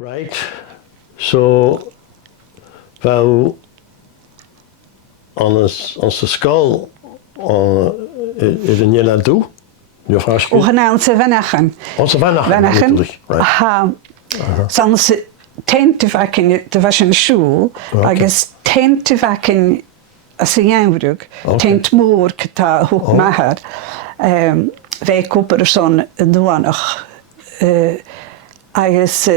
Right. So, fel ons de school is een jela doe. Je vraagt O hynna'n se fynachen. Onze vannacht. Fynachen. Right. Ha. Sans tent vac in de fashion school. Agus tent vac in a sianvrug. Tent moor kta hoek mahar. Wij koper son duanach. Agus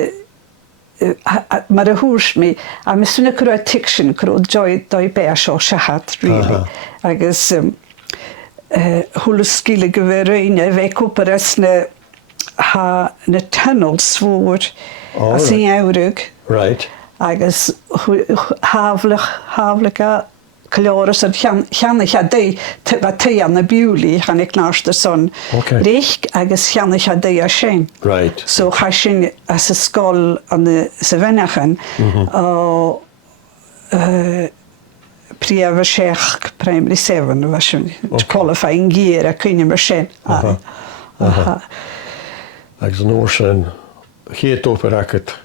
mar a hús mi a mi sunna cro tiction cro joy doi bear seo shahat really. Agus húla skile goverine ve koperes ha na tunnel sword a sin eurug. Right. Agus havlega Kloris en Janne Jadé wat te aan de Beauly gaan ik naast de son. Richt agus Janne Jadé a Shane. Right. So Hashin as a school aan de Sevenachen. Priave Sheikh primary 7 was een qualifying year a kun je maar zijn. Agus een oorsen geet op racket.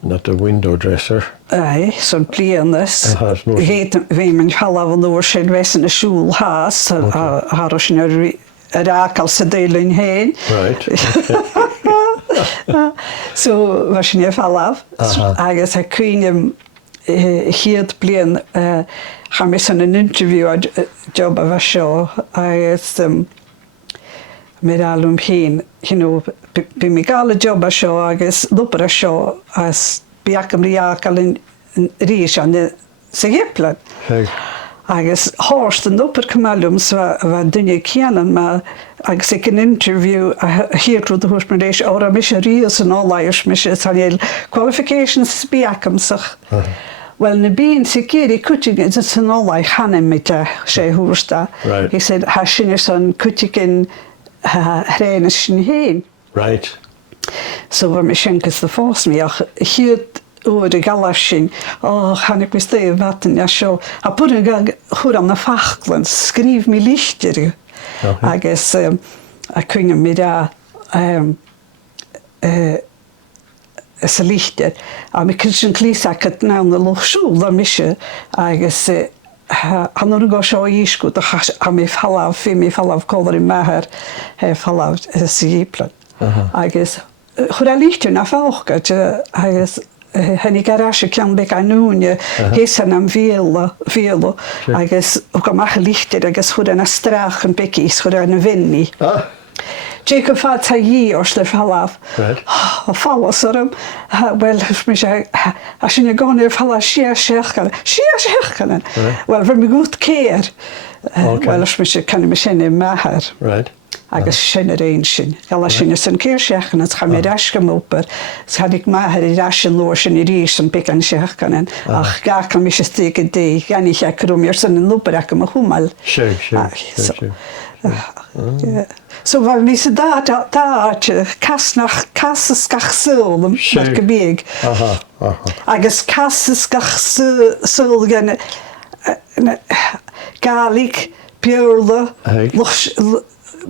Not the window dresser. Ai, zo'n plianus. Heet we men half van de oorsen wezen de school haast. Har os een rakel se delen heen. Right. So was je half. Agus hij kun je heet plien. Gaan we zo'n interview job was zo. Agus met alum heen, bij mijn gale job a show, agus loper a show, as biakam riakal in riis aan de segeplan. Agus horst en loper kamalums wa dunje kianen, maar agus ik een interview hier tot de hoosmerdeish, ora misje riis en allayers misje sanjel qualifications biakam zich. Well, na being security cutting it's an allay hanem met she hoorsta. He said, hashin son cutting hreinissen heen. Right. So waar misjenkes de volgens mij hier over de galashin. Gaan ik misdeel watten ja zo. A put goed aan de fachtlen. Schreef me lichter. Agus a kunnen me daar is lichter. A me kitchen klisaket na de lochschool daar misje. Agus han er go show isku to ha me falav color in maher falav sigiplan. Agus hura lichter na falket agus henni garage kan beka nunje hesan am velo agus ook mach lichter agus hura na strachen bekis hura na venni. Jacob had hij als de falaf. Falla sorum. Wel, als je nu gewoon even falla sheerken. Wel, voor me goed keer. Wel, als je kan me zien in maher. Right. Agus generation. Als je een keer zeggen, het gaat me rasken open. Dus had ik maher die rasken lozen in die en pikken zeggen. Ach, ga kan me steken die. Ga niet ga krom je zo'n lopen me humal. Sure. So waar we daar kasskach zullen met gebied. Agus kasskach zullen Gaelic, Beurla,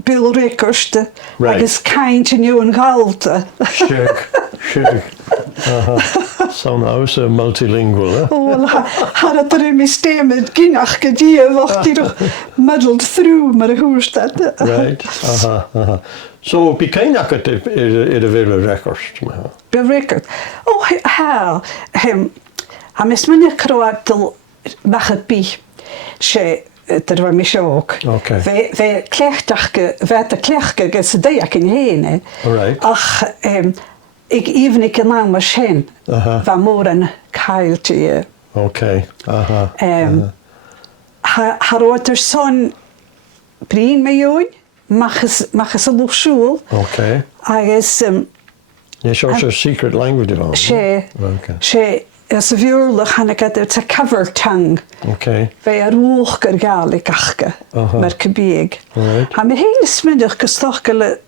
Beauly Reagaird, agus kaintje nieuw en galte. Sure. So now it's multilingual, eh? Well, had het er in mijn stem ginach gedie, wacht hier muddled through, maar hoe is dat? Right. So became het in de Beurla Reagaird. Beurla Reagaird. Oh, hij mis me niet kroatel mag het bij. Ze er was mij ook. Wij klechtachke, wij te klechtke, is de dag in heen. Right. Ach, ik even ik een lang machine. Van morgen keiltje. Haar wordt er zo'n prien met jou. Mag ze nog school. Agus je shows a secret language of She is a Beauly gaan ik het a cover tongue. Wij roeger Gaelic achke. Maar gebied. Hij me hele smiddag gestochelen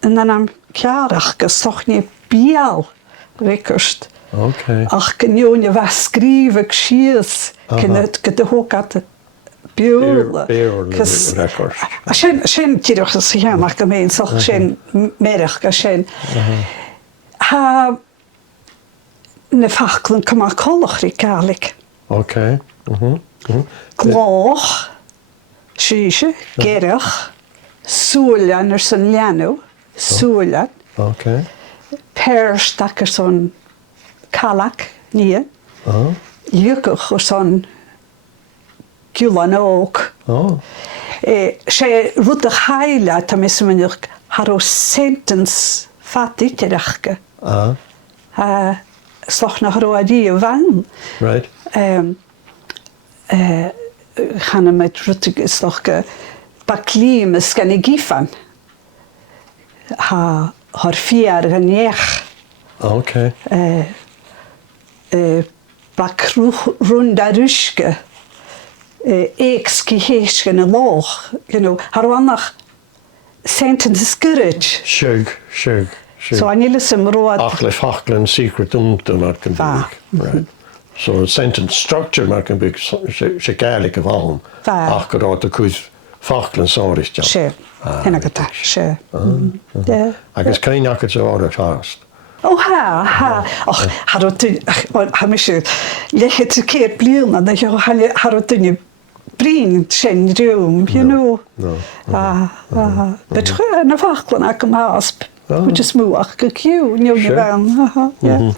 en dan am kjarach gestoch niet bial Reagaird. Ach kenjoen was schrijven gschies. Ken het de hoek at Beauly. Reagaird. Zijn tierig is ja maar gemeen zo zijn merk zijn. Ha na fachlan cymach colach ri Gaelic. Okay. Gloch, síise, gerach, súlan son leanú, súlan, Okay. perstak son calach, nie, Ljukuch son Gulan ook. Oh. Sé rudach haile tam is mynach haro sentence fati terachke. Sloch na haro adi van. Right. Hanna met rutig sloch baklim skan gifan. Har fiar ganech. Okay. Bak runda ruske. Ekski heeske na loch. You know, haro annach sentence scourge. Shug. So anile sem road. Achlef hachlen secret mark can be. Right. So sentence structure mark can be she Gaelic of home. Achgerot the kus fachlen sorry. She. Henna gata. She. I guess kein jacket so out fast. Oh ha. Och harot hamische lechet te keer blielna dat je harot je brin chen room, you know. No. But na fachlen akum hasp. Which is moach gekiu, you know.